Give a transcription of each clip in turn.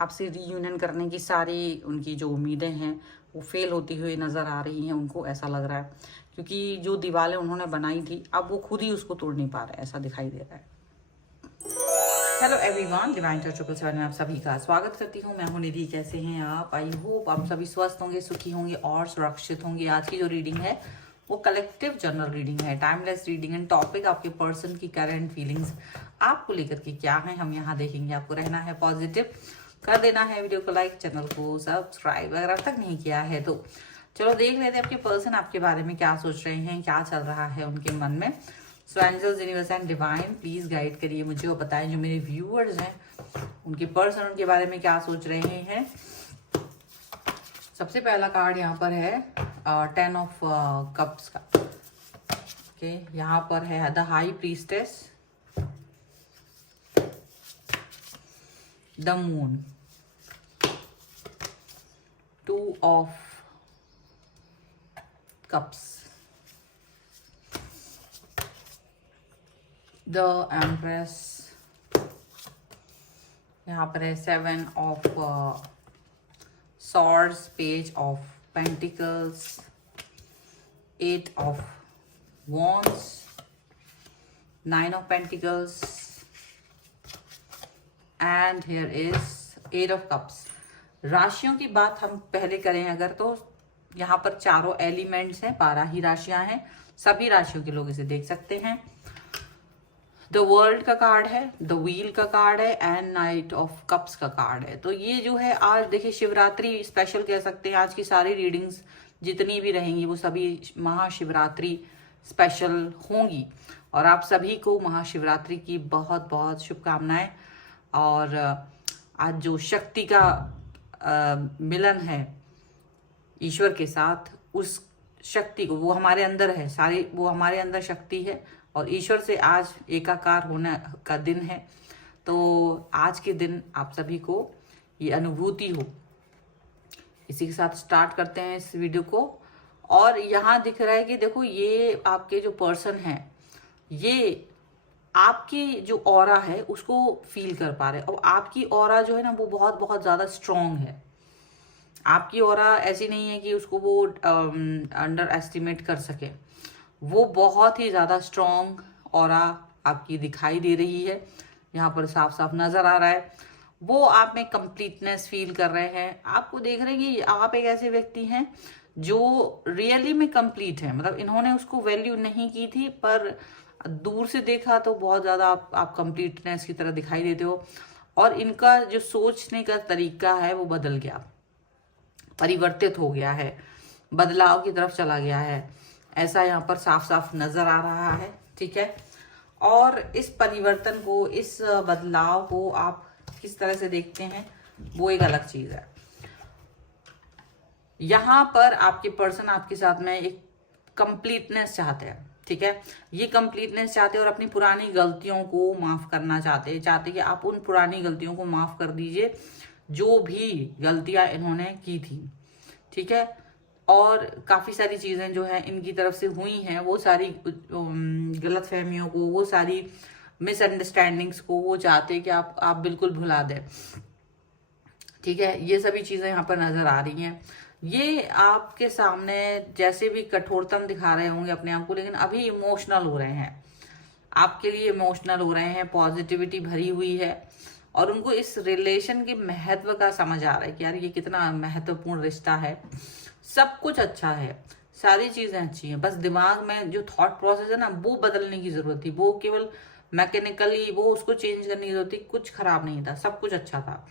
आपसे रीयूनियन करने की सारी उनकी जो उम्मीदें हैं वो फेल होती हुई नज़र आ रही हैं। उनको ऐसा लग रहा है क्योंकि जो दीवारें उन्होंने बनाई थी अब वो खुद ही उसको तोड़ नहीं पा रहे, ऐसा दिखाई दे रहा है। हेलो एवरीवन, डिवाइन टच 777 में आप सभी का स्वागत करती हूँ। मैं हूँ निधि। कैसे हैं आप? आई होप आप सभी स्वस्थ होंगे, सुखी होंगे और सुरक्षित होंगे। आज की जो रीडिंग है वो कलेक्टिव जनरल रीडिंग है, टाइमलेस रीडिंग एंड टॉपिक आपके पर्सन की करंट फीलिंग्स आपको लेकर के क्या है हम यहाँ देखेंगे। आपको रहना है पॉजिटिव, कर देना है वीडियो को लाइक, चैनल को सब्सक्राइब अगर अब तक नहीं किया है तो। चलो देख लेते हैं आपके पर्सन आपके बारे में क्या सोच रहे हैं, क्या चल रहा है उनके मन में। So angels, universe and divine please guide करिए मुझे और बताएं जो मेरे व्यूअर्स हैं उनके पर्सन उनके बारे में क्या सोच रहे हैं। सबसे पहला कार्ड यहाँ पर है 10 ऑफ कप्स का। ओके, यहाँ पर है the high priestess, the moon, 2 of cups, the empress, यहाँ पर है 7 of swords, page of pentacles, 8 of wands, 9 of pentacles, and here is 8 of cups। राशियों की बात हम पहले करें अगर तो यहाँ पर चारों एलिमेंट्स हैं, 12 ही राशियां हैं। सभी राशियों के लोग इसे देख सकते हैं। द वर्ल्ड का कार्ड है, द व्हील का कार्ड है एंड नाइट ऑफ कप्स का कार्ड है। तो ये जो है आज देखिए शिवरात्रि स्पेशल कह सकते हैं। आज की सारी रीडिंग्स जितनी भी रहेंगी वो सभी महाशिवरात्रि स्पेशल होंगी और आप सभी को महाशिवरात्रि की बहुत बहुत शुभकामनाएं। और आज जो शक्ति का मिलन है ईश्वर के साथ, उस शक्ति को, वो हमारे अंदर है, सारी वो हमारे अंदर शक्ति है और ईश्वर से आज एकाकार होने का दिन है। तो आज के दिन आप सभी को ये अनुभूति हो। इसी के साथ स्टार्ट करते हैं इस वीडियो को। और यहाँ दिख रहा है कि देखो ये आपके जो पर्सन है ये आपकी जो ऑरा है उसको फील कर पा रहे हैं और आपकी ऑरा जो है ना वो बहुत बहुत ज़्यादा स्ट्रॉन्ग है। आपकी ऑरा ऐसी नहीं है कि उसको वो अंडर एस्टिमेट कर सके। वो बहुत ही ज़्यादा स्ट्रॉन्ग ऑरा आपकी दिखाई दे रही है, यहाँ पर साफ साफ नज़र आ रहा है। वो आप में कंप्लीटनेस फील कर रहे हैं। आपको देख रहे हैं कि आप एक ऐसे व्यक्ति हैं जो रियली में कंप्लीट है। मतलब इन्होंने उसको वैल्यू नहीं की थी पर दूर से देखा तो बहुत ज़्यादा आप कंप्लीटनेस की तरह दिखाई देते हो। और इनका जो सोचने का तरीका है वो बदल गया, परिवर्तित हो गया है, बदलाव की तरफ चला गया है, ऐसा यहाँ पर साफ साफ नजर आ रहा है। ठीक है, और इस परिवर्तन को, इस बदलाव को आप किस तरह से देखते हैं वो एक अलग चीज है। यहाँ पर आपके पर्सन आपके साथ में एक कंप्लीटनेस चाहते हैं। ठीक है, ये कंप्लीटनेस चाहते हैं और अपनी पुरानी गलतियों को माफ करना चाहते हैं। चाहते कि आप उन पुरानी गलतियों को माफ कर दीजिए जो भी गलतियां इन्होंने की थी। ठीक है, और काफ़ी सारी चीज़ें जो हैं इनकी तरफ से हुई हैं, वो सारी गलत फहमियों को, वो सारी मिसअंडरस्टैंडिंग्स को वो चाहते हैं कि आप बिल्कुल भुला दें। ठीक है, ये सभी चीज़ें यहाँ पर नज़र आ रही हैं। ये आपके सामने जैसे भी कठोरतम दिखा रहे होंगे अपने आप को, लेकिन अभी इमोशनल हो रहे हैं, आपके लिए इमोशनल हो रहे हैं, पॉजिटिविटी भरी हुई है और उनको इस रिलेशन के महत्व का समझ आ रहा है कि यार ये कितना महत्वपूर्ण रिश्ता है। सब कुछ अच्छा है, सारी चीजें अच्छी हैं, बस दिमाग में जो थॉट प्रोसेस है ना वो बदलने की जरूरत थी। वो केवल मैकेनिकली वो उसको चेंज करने की जरूरत थी। कुछ खराब नहीं था, सब कुछ अच्छा था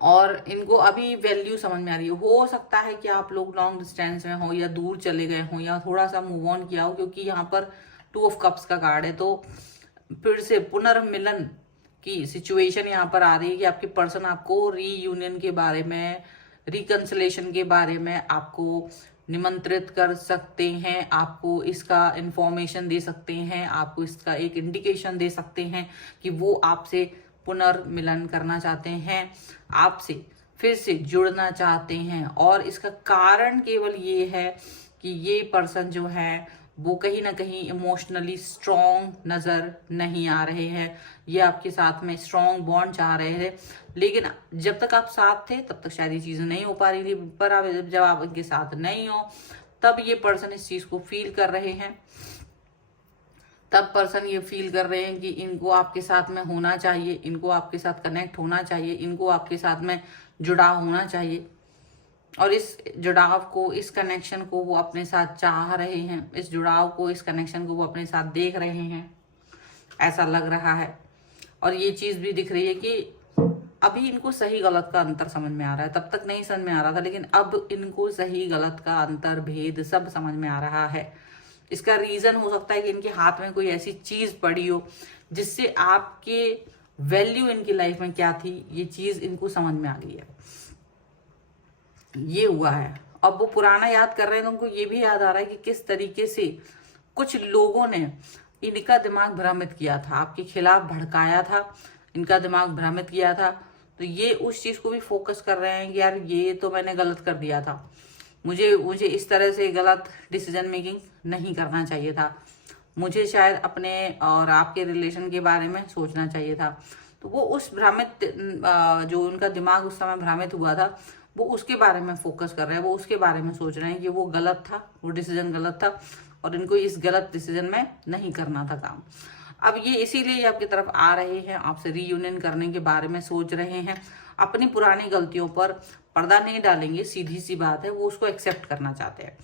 और इनको अभी वैल्यू समझ में आ रही है। हो सकता है कि आप लोग लॉन्ग डिस्टेंस में हो या दूर चले गए हो या थोड़ा सा मूव ऑन किया हो, क्योंकि यहाँ पर 2 ऑफ कप्स का कार्ड है। तो फिर से पुनर्मिलन की सिचुएशन यहाँ पर आ रही है कि आपके पर्सन आपको रीयूनियन के बारे में, रिकंसिलेशन के बारे में आपको निमंत्रित कर सकते हैं, आपको इसका इंफॉर्मेशन दे सकते हैं, आपको इसका एक इंडिकेशन दे सकते हैं कि वो आपसे पुनर्मिलन करना चाहते हैं, आपसे फिर से जुड़ना चाहते हैं। और इसका कारण केवल ये है कि ये पर्सन जो है वो कहीं ना कहीं इमोशनली स्ट्रॉन्ग नज़र नहीं आ रहे हैं। ये आपके साथ में स्ट्रॉन्ग बॉन्ड चाह रहे थे, लेकिन जब तक आप साथ थे तब तक शायद ये चीज़ें नहीं हो पा रही थी। पर अब जब आप इनके साथ नहीं हो तब ये पर्सन इस चीज़ को फील कर रहे हैं। तब पर्सन ये फील कर रहे हैं कि इनको आपके साथ में होना चाहिए, इनको आपके साथ कनेक्ट होना चाहिए, इनको आपके साथ में जुड़ाव होना चाहिए। और इस जुड़ाव को, इस कनेक्शन को वो अपने साथ चाह रहे हैं, इस जुड़ाव को, इस कनेक्शन को वो अपने साथ देख रहे हैं, ऐसा लग रहा है। और ये चीज़ भी दिख रही है कि अभी इनको सही गलत का अंतर समझ में आ रहा है। तब तक नहीं समझ में आ रहा था, लेकिन अब इनको सही गलत का अंतर, भेद सब समझ में आ रहा है। इसका रीज़न हो सकता है कि इनके हाथ में कोई ऐसी चीज़ पड़ी हो जिससे आपके वैल्यू इनकी लाइफ में क्या थी, ये चीज़ इनको समझ में आ गई है। ये हुआ है। अब वो पुराना याद कर रहे हैं तो उनको ये भी याद आ रहा है कि किस तरीके से कुछ लोगों ने इनका दिमाग भ्रमित किया था, आपके खिलाफ भड़काया था, इनका दिमाग भ्रमित किया था। तो ये उस चीज़ को भी फोकस कर रहे हैं कि यार ये तो मैंने गलत कर दिया था, मुझे इस तरह से गलत डिसीजन मेकिंग नहीं करना चाहिए था, मुझे शायद अपने और आपके रिलेशन के बारे में सोचना चाहिए था। तो वो उस भ्रमित, जो उनका दिमाग उस समय भ्रमित हुआ था, वो उसके बारे में फोकस कर रहे हैं, वो उसके बारे में सोच रहे हैं कि वो गलत था, वो डिसीजन गलत था और इनको इस गलत डिसीजन में नहीं करना था काम। अब ये इसीलिए आपकी तरफ आ रहे हैं, आपसे रीयूनियन करने के बारे में सोच रहे हैं। अपनी पुरानी गलतियों पर पर्दा नहीं डालेंगे, सीधी सी बात है, वो उसको एक्सेप्ट करना चाहते हैं,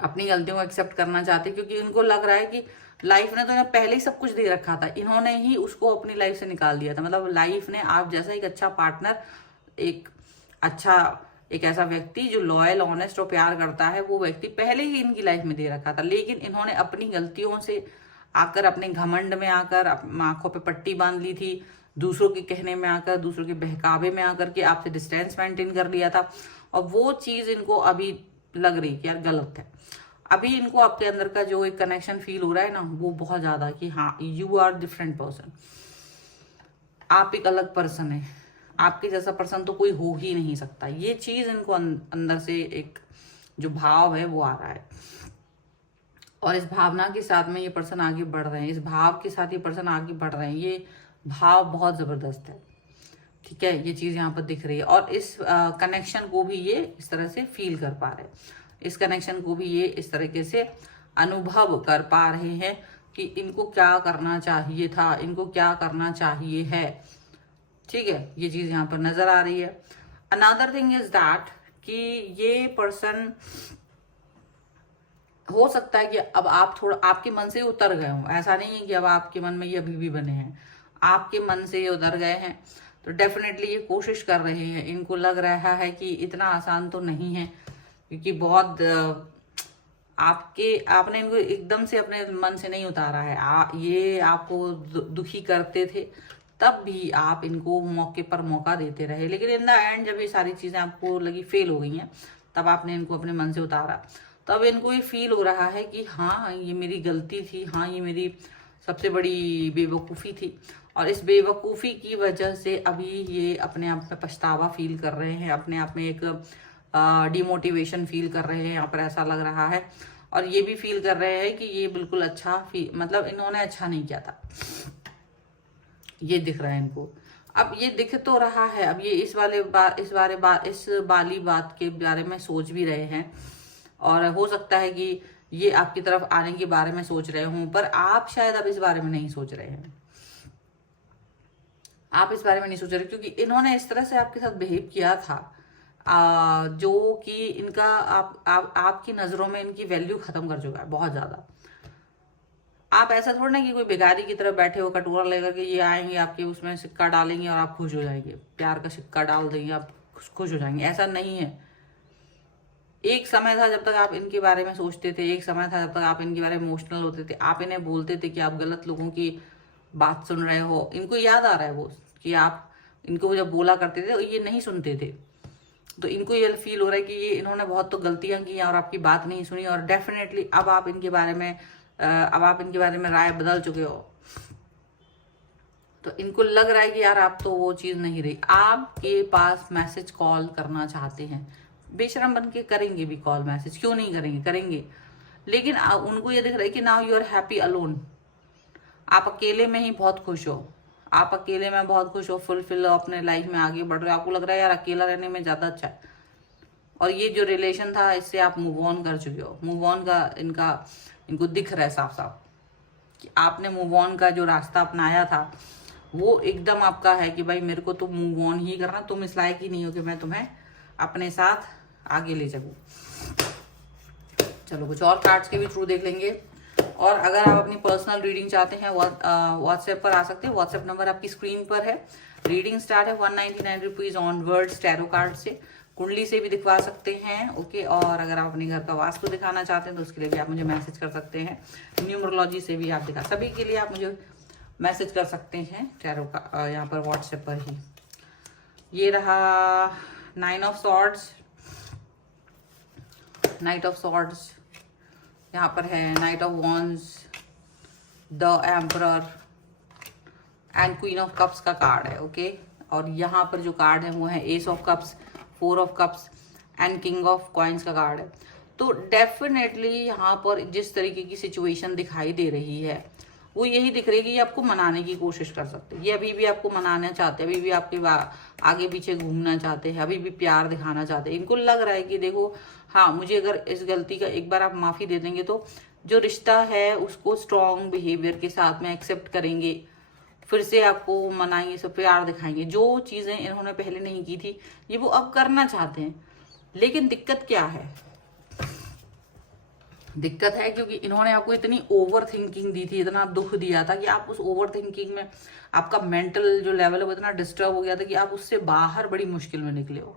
अपनी गलतियों को एक्सेप्ट करना चाहते हैं, क्योंकि उनको लग रहा है कि लाइफ ने तो इन्हें पहले ही सब कुछ दे रखा था, इन्होंने ही उसको अपनी लाइफ से निकाल दिया था। मतलब लाइफ ने आप जैसा एक अच्छा पार्टनर, एक ऐसा व्यक्ति जो लॉयल, ऑनेस्ट और प्यार करता है, वो व्यक्ति पहले ही इनकी लाइफ में दे रखा था। लेकिन इन्होंने अपनी गलतियों से आकर, अपने घमंड में आकर आंखों पे पट्टी बांध ली थी, दूसरों के कहने में आकर, दूसरों के बहकावे में आकर के आपसे डिस्टेंस मेंटेन कर लिया था। और वो चीज़ इनको अभी लग रही कि यार गलत है। अभी इनको आपके अंदर का जो एक कनेक्शन फील हो रहा है ना, वो बहुत ज़्यादा कि हाँ, यू आर डिफरेंट पर्सन, आप एक अलग पर्सन है, आपके जैसा पर्सन तो कोई हो ही नहीं सकता। ये चीज़ इनको अंदर से एक जो भाव है वो आ रहा है। और इस भावना के साथ में ये पर्सन आगे बढ़ रहे हैं, इस भाव के साथ ये पर्सन आगे बढ़ रहे हैं। ये भाव बहुत ज़बरदस्त है, ठीक है, ये चीज़ यहाँ पर दिख रही है। और इस कनेक्शन को भी ये इस तरह से फील कर पा रहे हैं, इस कनेक्शन को भी ये इस तरीके से अनुभव कर पा रहे हैं कि इनको क्या करना चाहिए था, इनको क्या करना चाहिए है, ठीक है। ये चीज़ यहाँ पर नज़र आ रही है। अनदर थिंग इज दैट कि ये पर्सन, हो सकता है कि अब आप थोड़ा आपके मन से उतर गए हो, ऐसा नहीं है कि अब आपके मन में ये अभी भी बने हैं, आपके मन से ये उतर गए हैं। तो डेफिनेटली ये कोशिश कर रहे हैं, इनको लग रहा है कि इतना आसान तो नहीं है, क्योंकि बहुत आपने इनको एकदम से अपने मन से नहीं उतारा है। ये आपको दुखी करते थे, तब भी आप इनको मौके पर मौका देते रहे, लेकिन इन द एंड जब ये सारी चीज़ें आपको लगी फेल हो गई हैं, तब आपने इनको अपने मन से उतारा। तब इनको ये फील हो रहा है कि हाँ, ये मेरी गलती थी, हाँ, ये मेरी सबसे बड़ी बेवकूफ़ी थी। और इस बेवकूफ़ी की वजह से अभी ये अपने आप में पछतावा फील कर रहे हैं, अपने आप में एक डिमोटिवेशन फील कर रहे हैं, यहाँ पर ऐसा लग रहा है। और ये भी फील कर रहे हैं कि ये बिल्कुल मतलब इन्होंने अच्छा नहीं किया था, ये दिख रहा है इनको। अब ये दिख तो रहा है, अब ये इस वाली बात के बारे में सोच भी रहे हैं। और हो सकता है कि ये आपकी तरफ आने के बारे में सोच रहे हों, पर आप शायद अब इस बारे में नहीं सोच रहे हैं, आप इस बारे में नहीं सोच रहे, क्योंकि इन्होंने इस तरह से आपके साथ बिहेव किया था जो कि इनका आपकी नज़रों में इनकी वैल्यू ख़त्म कर चुका है बहुत ज़्यादा। आप ऐसा थोड़ा ना कि कोई भिखारी की तरफ बैठे हो, कटोरा लेकर के ये आएंगे, आपके उसमें सिक्का डालेंगे और आप खुश हो जाएंगे, प्यार का सिक्का डाल देंगे, आप खुश हो जाएंगे, ऐसा नहीं है। एक समय था जब तक आप इनके बारे में सोचते थे, एक समय था जब तक आप इनके बारे में इमोशनल होते थे, आप इन्हें बोलते थे कि आप गलत लोगों की बात सुन रहे हो। इनको याद आ रहा है वो कि आप इनको जब बोला करते थे ये नहीं सुनते थे, तो इनको ये फील हो रहा है कि ये इन्होंने बहुत तो गलतियां की और आपकी बात नहीं सुनी। और डेफिनेटली अब आप इनके बारे में राय बदल चुके हो, तो इनको लग रहा है कि यार आप तो वो चीज़ नहीं रही। आपके पास मैसेज कॉल करना चाहते हैं, बेशरम बन के करेंगे भी कॉल मैसेज, क्यों नहीं करेंगे, करेंगे। लेकिन उनको ये दिख रहा है कि now you are happy alone, आप अकेले में ही बहुत खुश हो, आप अकेले में बहुत खुश हो, फुलफिल हो, अपने लाइफ में आगे बढ़ रहे हो, आपको लग रहा है यार अकेला रहने में ज्यादा अच्छा है। और ये जो रिलेशन था इससे आप मूव ऑन कर चुके हो, मूव ऑन का इनको दिख रहा है साफ साफ कि आपने मूव ऑन का जो रास्ता अपनाया था वो एकदम आपका है कि भाई मेरे को तो मूव ऑन ही करना, तुम इस लायक ही नहीं हो कि मैं तुम्हें अपने साथ आगे ले जाऊं। चलो कुछ और कार्ड्स के भी थ्रू देख लेंगे। और अगर आप अपनी पर्सनल रीडिंग चाहते हैं व्हाट्सएप पर आ सकते हैं, व्हाट्सएप नंबर आपकी स्क्रीन पर है। रीडिंग स्टार्ट है 199 रुपीज ऑनवर्ड्स टैरो कार्ड से, कुंडली से भी दिखवा सकते हैं। ओके, और अगर आप अपने घर का वास्तु दिखाना चाहते हैं तो उसके लिए भी आप मुझे मैसेज कर सकते हैं। न्यूमरोलॉजी से भी आप दिखा, सभी के लिए आप मुझे मैसेज कर सकते हैं टैरो का यहाँ पर व्हाट्सएप पर ही। ये रहा 9 of swords, night of swords, यहाँ पर है night of wands, the emperor and queen of cups का कार्ड है। ओके, और यहाँ पर जो कार्ड है वो है S of cups, 4 of cups and king of coins का कार्ड है। तो डेफिनेटली यहाँ पर जिस तरीके की सिचुएशन दिखाई दे रही है वो यही दिख रही है कि ये आपको मनाने की कोशिश कर सकते हैं, ये अभी भी आपको मनाना चाहते हैं, अभी भी आपके आगे पीछे घूमना चाहते हैं, अभी भी प्यार दिखाना चाहते हैं। इनको लग रहा है कि देखो हाँ मुझे अगर इस गलती का एक बार आप माफी दे देंगे तो जो रिश्ता है उसको स्ट्रॉन्ग बिहेवियर के साथ में एक्सेप्ट करेंगे, फिर से आपको मनाएंगे, सब प्यार दिखाएंगे। जो चीजें इन्होंने पहले नहीं की थी ये वो अब करना चाहते हैं। लेकिन दिक्कत क्या है, दिक्कत है क्योंकि इन्होंने आपको इतनी ओवर थिंकिंग दी थी, इतना दुख दिया था कि आप उस ओवर थिंकिंग में आपका मेंटल जो लेवल है वो इतना डिस्टर्ब हो गया था कि आप उससे बाहर बड़ी मुश्किल में निकले हो,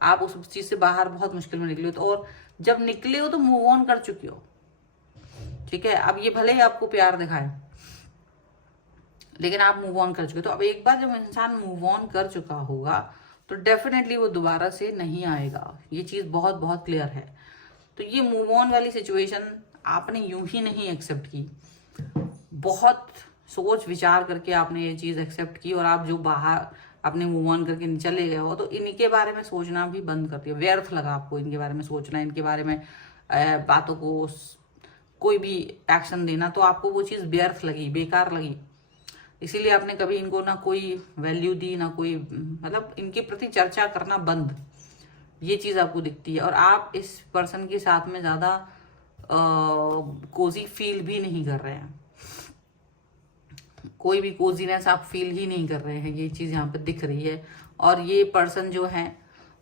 आप उस चीज से बाहर बहुत मुश्किल में निकले हो। तो और जब निकले हो तो मूव ऑन कर चुके हो, ठीक है। अब ये भले ही आपको प्यार दिखाए लेकिन आप मूव ऑन कर चुके हो। तो अब एक बार जब इंसान मूव ऑन कर चुका होगा तो डेफिनेटली वो दोबारा से नहीं आएगा, ये चीज बहुत बहुत क्लियर है। तो ये मूव ऑन वाली सिचुएशन आपने यूं ही नहीं एक्सेप्ट की, बहुत सोच विचार करके आपने ये चीज एक्सेप्ट की। और आप जो बाहर अपने मूव ऑन करके चले गए हो तो इनके बारे में सोचना भी बंद कर दिया, व्यर्थ लगा आपको इनके बारे में सोचना, इनके बारे में बातों को कोई भी एक्शन देना, तो आपको वो चीज व्यर्थ लगी, बेकार लगी। इसीलिए आपने कभी इनको ना कोई वैल्यू दी, ना कोई मतलब इनके प्रति चर्चा करना बंद, ये चीज आपको दिखती है। और आप इस पर्सन के साथ में ज्यादा कोजी फील भी नहीं कर रहे हैं, कोई भी कोजीनेस आप फील ही नहीं कर रहे हैं, ये चीज यहाँ पे दिख रही है। और ये पर्सन जो है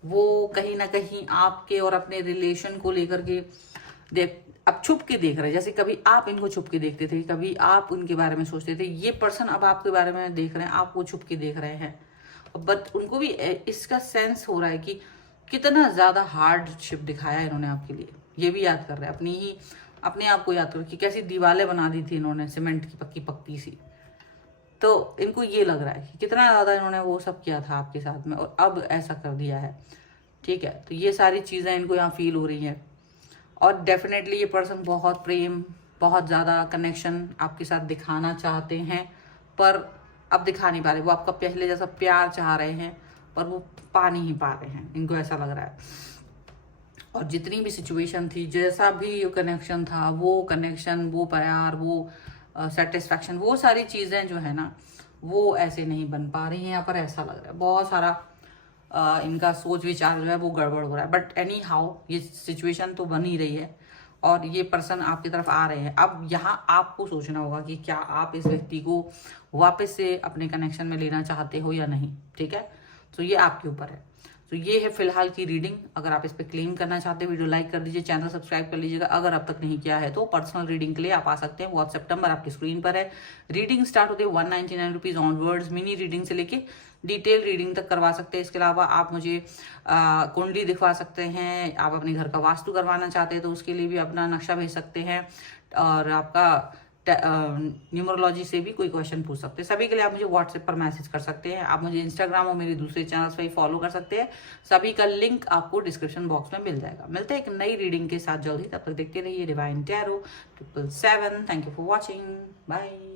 वो कहीं ना कहीं आपके और अपने रिलेशन को लेकर के अब छुप के देख रहे हैं। जैसे कभी आप इनको छुप के देखते थे, कभी आप उनके बारे में सोचते थे, ये पर्सन अब आपके बारे में देख रहे हैं, आप वो छुप के देख रहे हैं। बट उनको भी इसका सेंस हो रहा है कि कितना ज्यादा हार्डशिप दिखाया इन्होंने आपके लिए, ये भी याद कर रहे हैं, अपने आप को याद कर कि कैसी दीवारें बना दी थी इन्होंने सीमेंट की पक्की पक्की सी। तो इनको ये लग रहा है कि कितना ज्यादा इन्होंने वो सब किया था आपके साथ में और अब ऐसा कर दिया है, ठीक है। तो ये सारी चीजें इनको यहाँ फील हो रही है। और डेफिनेटली ये पर्सन बहुत प्रेम, बहुत ज्यादा कनेक्शन आपके साथ दिखाना चाहते हैं पर अब दिखा नहीं पा रहे। वो आपका पहले जैसा प्यार चाह रहे हैं पर वो पा नहीं पा रहे हैं, इनको ऐसा लग रहा है। और जितनी भी सिचुएशन थी, जैसा भी कनेक्शन था, वो कनेक्शन, वो प्यार, वो सेटिस्फैक्शन, वो सारी चीजें जो है ना वो ऐसे नहीं बन पा रही हैं यहाँ पर, ऐसा लग रहा है। बहुत सारा इनका सोच विचार जो है वो गड़बड़ हो रहा है। बट एनी हाउ ये सिचुएशन तो बन ही रही है और ये पर्सन आपकी तरफ आ रहे हैं। अब यहाँ आपको सोचना होगा कि क्या आप इस व्यक्ति को वापस से अपने कनेक्शन में लेना चाहते हो या नहीं, ठीक है। तो ये आपके ऊपर है। तो ये है फिलहाल की रीडिंग। अगर आप इस पर क्लेम करना चाहते हैं वीडियो लाइक कर दीजिए, चैनल सब्सक्राइब कर लीजिएगा। अगर अब तक नहीं किया है तो पर्सनल रीडिंग के लिए आप आ सकते हैं, व्हाट्सएप नंबर आपकी स्क्रीन पर है। रीडिंग स्टार्ट होती है 199 रुपीज ऑनवर्ड्स, मिनी रीडिंग से लेके डिटेल रीडिंग तक करवा सकते हैं। इसके अलावा आप मुझे कुंडली दिखवा सकते हैं, आप अपने घर का वास्तु करवाना चाहते हैं तो उसके लिए भी अपना नक्शा भेज सकते हैं, और आपका न्यूमरोलॉजी से भी कोई क्वेश्चन पूछ सकते हैं। सभी के लिए आप मुझे व्हाट्सएप पर मैसेज कर सकते हैं। आप मुझे इंस्टाग्राम और मेरे दूसरे चैनल्स पर फॉलो कर सकते हैं, सभी का लिंक आपको डिस्क्रिप्शन बॉक्स में मिल जाएगा। मिलते हैं एक नई रीडिंग के साथ जल्दी, तब तक देखते रहिए divine tarot 777। Thank you for watching, bye.